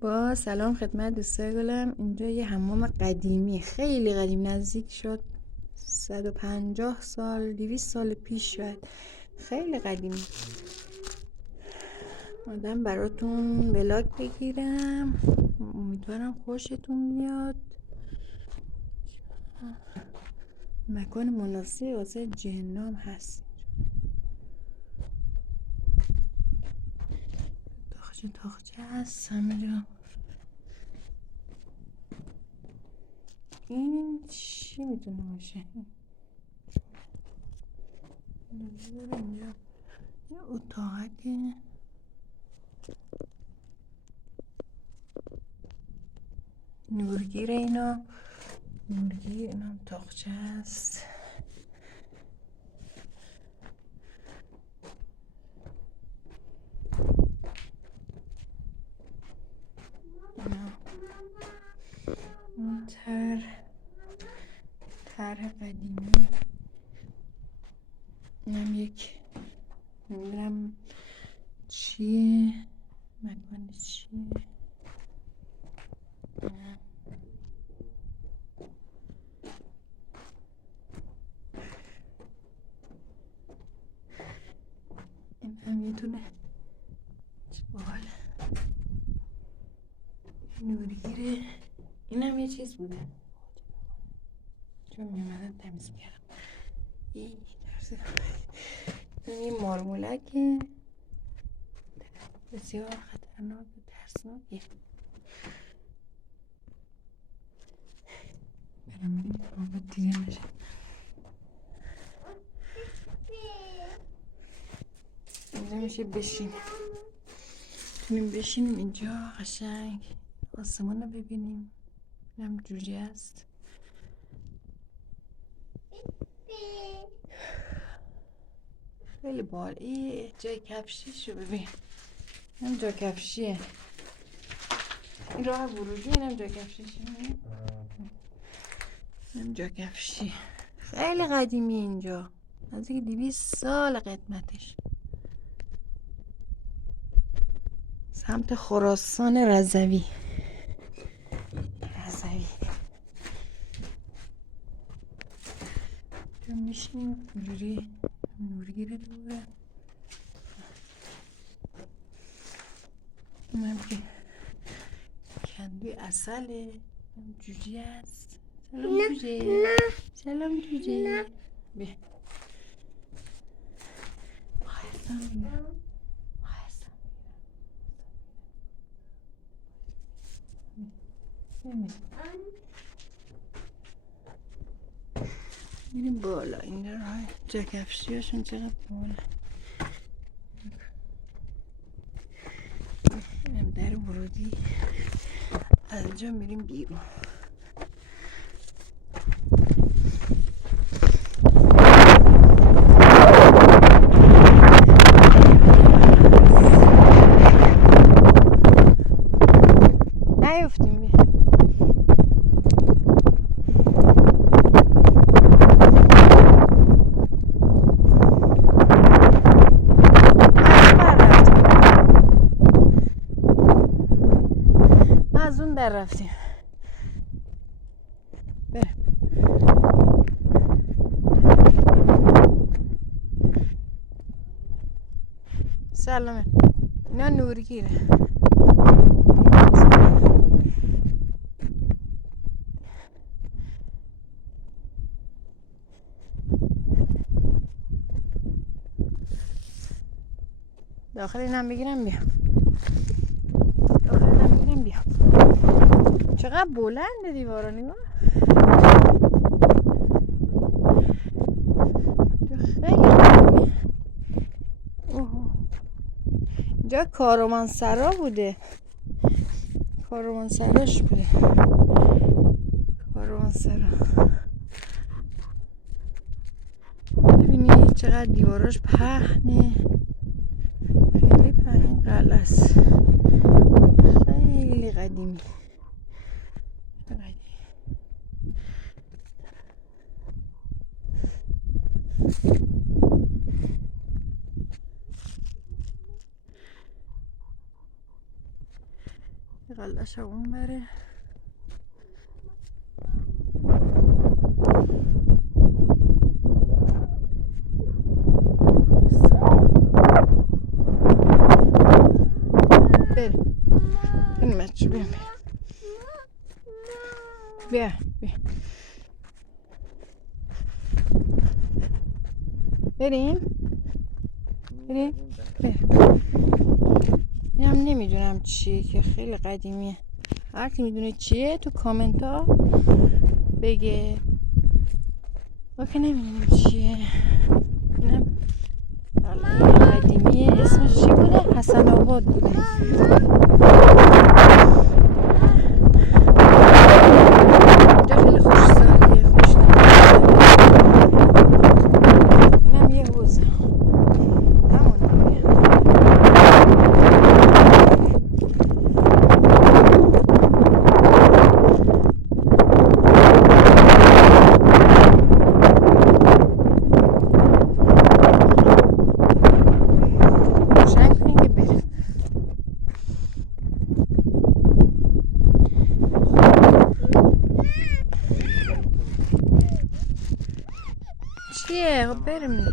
با سلام خدمت دوستای گلم. اینجا یه حمام قدیمی، خیلی قدیم، نزدیک شد 150 سال 200 سال پیش شاید. خیلی قدیمی. آدم براتون ولاگ بگیرم، امیدوارم خوشتون بیاد. مکان مناسب واسه جنام هست. تاخچه هست همه جا. این چی میتونه باشه؟ اینجا یه اتاقه، نورگیر اینا هم تاخچه هست. این طرح قدیمی. اینم یک نمیدونم چیه، مکان چیه. این هم یه دونه چه باحال نورگیره. این هم یه چیز بوده چون میمدن تمیز میکردم. این یه مارمولکه بسیار خطرناک و ترسناکه. برم بریم آباد دیگه نشه. اینجا میشه بشینیم، میتونیم بشینیم اینجا قشنگ آسمان رو ببینیم. اینم جوجه است. خیلی بال. جای کفشیش رو ببین، اینم جای کفشیه. این راه ورودی، اینم جای کفشیشه. اینم جای کفشی. خیلی قدیمی اینجا، نزدیک 200 سال قدمتش. سمت خراسان رضوی. تو میشیم اینجوری. نورگیره دوره. اینم که کندوی اصله. جوجه هست. سلام جوجه. سلام جوجه. بیا. میریم بالا. این راه جا کفشی هاشون چقدر بالا. اینم در ورودی. از اینجا میریم بیرون. نیفتیم. بیا. از اون در رفتیم. بریم. سلامه. اینا نورگیره. داخل اینم بگیرم بیام. چقدر بلنده دیوارا، نگاه. خیلی قدیمی. اینجا کاروانسرا بوده. کاروانسراش بوده. کاروانسرا. ببینید چقدر دیواراش پهنه. خیلی پهن. قلعه است. خیلی قدیمی. قلعش اون بره. بریم بریم بچه بریم بیا بریم بریم این هم نمیدونم چیه که خیلی قدیمیه. هر کی میدونه چیه تو کامنت ها بگه. ما که نمیدونیم چیه. اینم قدیمیه. اسمش چی بوده؟ حسن آباد بوده. اینجا خیلی خوش سالیه. خوش اینم یه حوزه همون دیگه. چیه؟ خب بریم.